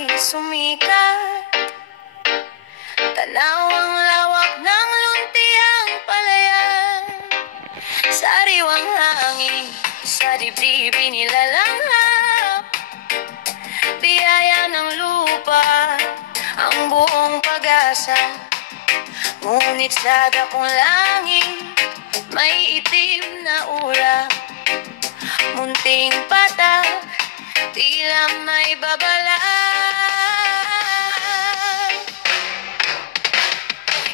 ay sumikat. Tanawang lawak ng luntiang palayan, sariwang hangin sa dibdib inilalanghap. Biyaya ng lupa ang buong pag-asa, ngunit sa dakong langit may itim na ulap. Munting patak, tila may babala.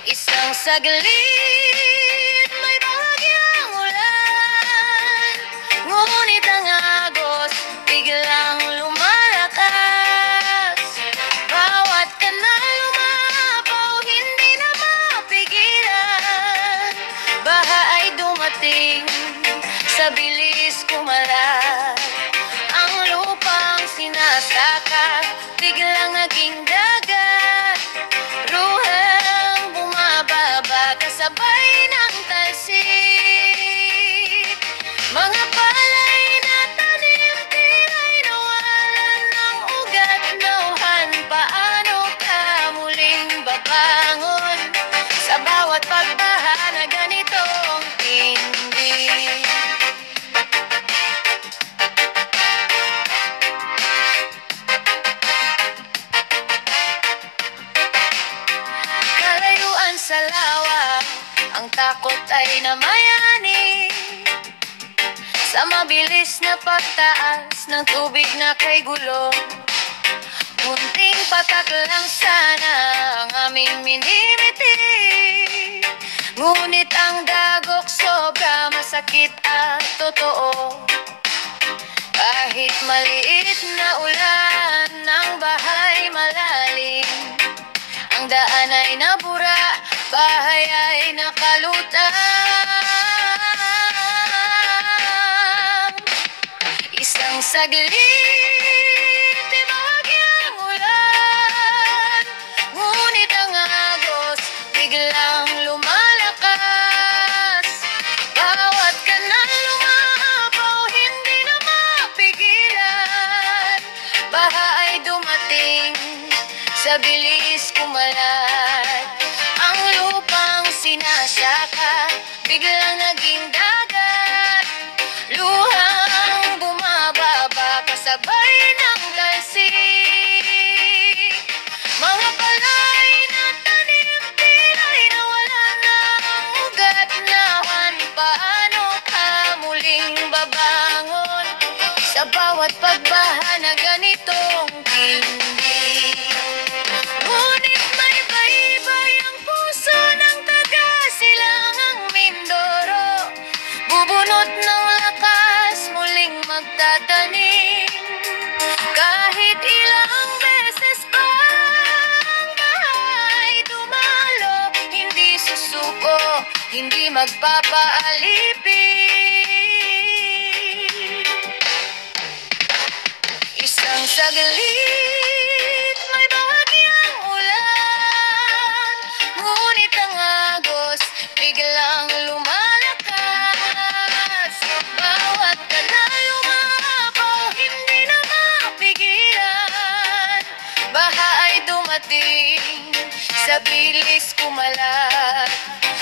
Isang saglit may bahagyang ulan, ngunit ang agos biglang lumalakas. Bawat kanal lumapaw, hindi na mapigilan. Baha ay dumating, sa bilis kumalat. Ang lupang sinasaka, biglang naging dagat. Ruhang bumababa, kasabay ng talsik. Mga palay na tanim, tila'y nawalan ng ugat. Nauhan, paano ka muling babangon sa bawat pagbaha na ganitong tindi? Kalayuan sa lawa, ang takot ay namayani. Sa mabilis na pagtaas ng tubig na kay gulo, munting patak lang sana ang aming minimiti. Ngunit ang dagok sobra masakit at totoo. Kahit maliit na ulan, ang bahay malalim. Ang daan ay nabura, bahay ay nakalutang. Isang saglit, may bahagyang ulan, ngunit ang agos biglang lumalakas. Bawat kanal lumapaw, hindi na mapigilan. Baha ay dumating, sa bilis kumalat. Ang lupang sinasaka, biglang naging dagat. Luhang bumababa, kasabay ng talsik. Mga palay na tanim, tila'y nawalan ng ugat. Nawan, paano ka muling babangon sa bawat pagbaha na ganitong tindi? Ngunit may baybay ang puso ng taga-silangang Mindoro. Bubunot ng lakas, muling magtatanim. Kahit ilang beses pa ang bahay dumalo, hindi susuko, hindi magpapaalipin. Isang saglit, may bahagyang ulan, ngunit ang agos biglang lumalakas. Bawat kanal lumapaw, hindi na mapigilan. Baha ay dumating, sa bilis kumalat.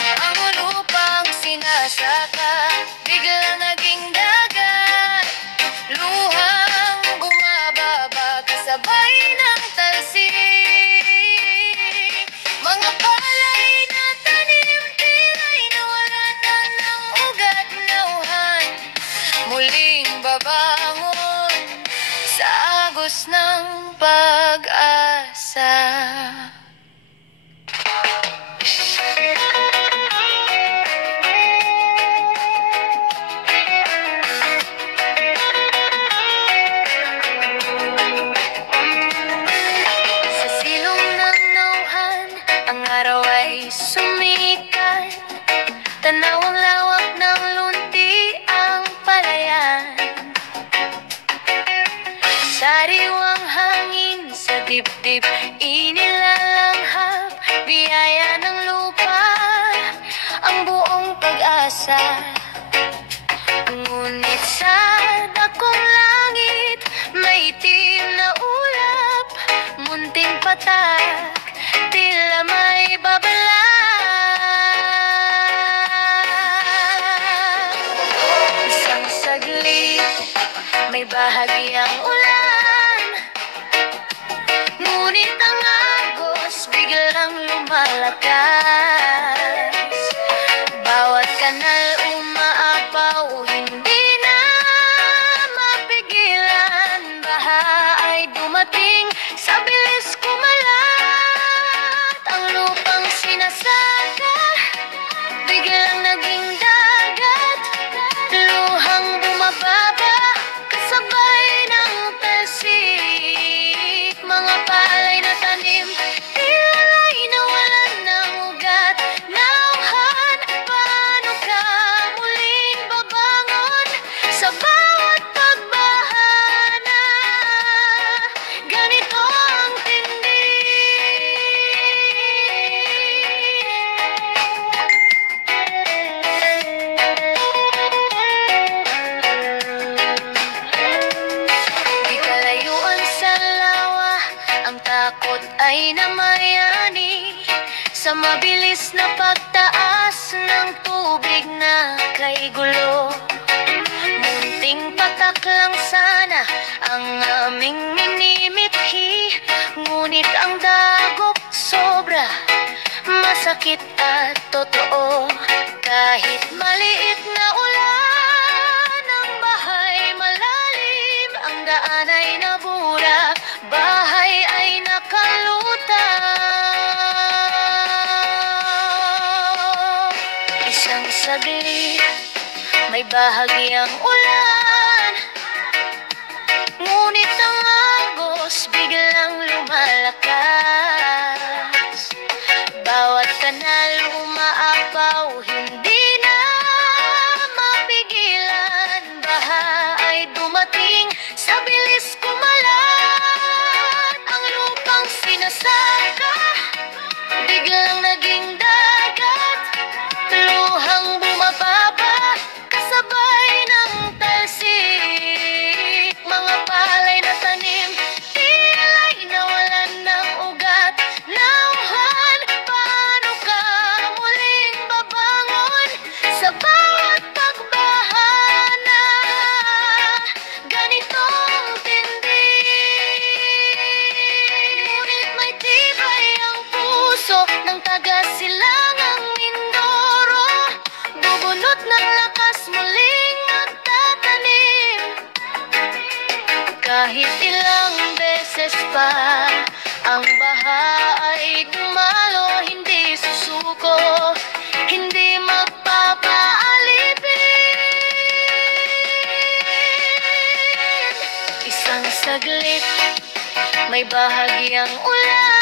Ang lupang sinasaka, biglang naging dagat. Luhang bumababa, kasabay ng talsik. Mga palay na tanim, tila'y nawalan na ng ugat. Nauhan, muling babangon sa agos ng pag-asa. Sa silong ng nauhan, ang araw ay sumikat. Tanawang lawak ng lunti ang palayan, sariwang hangin sa dibdib inilalanghap. Biyaya ng lupa ang buong pag-asa, ngunit sa dakong langit may itim na ulap. patak, tila may babala. Isang saglit, may bahagyang ulan, ngunit ang agos biglang lumalakas. Bawat kanal umaapaw, hindi na mapigilan. Baha ay dumating, sa bilis kumalat. Ang lupang sinasaka, biglang naging dagat. Luhang bumababa, kasabay ng talsik. Mga palay na tanim, tila'y nawalan ng ugat. Nauhan, paano ka muling babangon sa bawat pagbahana? Ganito ang tindi. Di kalayuan sa lawa, ang takot ay namayani sa mabilis na pagtaas ng tubig na kay gulo. Munting patak lang sana ang aming minimithi, ngunit ang dagok sobra, masakit at totoo. Kahit maliit na ulan, ang bahay malalim, ang daan ay nabura, bahay ay nakalutang. Isang saglit, may bahagyang ulan, ngunit ang agos biglang lumalakas. Bawat kanal umaapaw, hindi na mapigilan. Baha ay dumating, sa bilis kumalat. Ang lupang sinasaka, biglang naging dagat. Luhang bumababa, kasabay ng talsik. Mga palay na tanim, tila'y nawalan ng ugat. Nauhan, paano ka muling babangon sa bawat pagbahana? Ganitong tindi, ngunit may tibay ang puso ng taga-silangang Mindoro. Bubunot ng lakas, muling magtatanim. Kahit ilang beses pa ang baha ay dumalo, hindi susuko, hindi magpapaalipin. Isang saglit, may bahagyang ulan,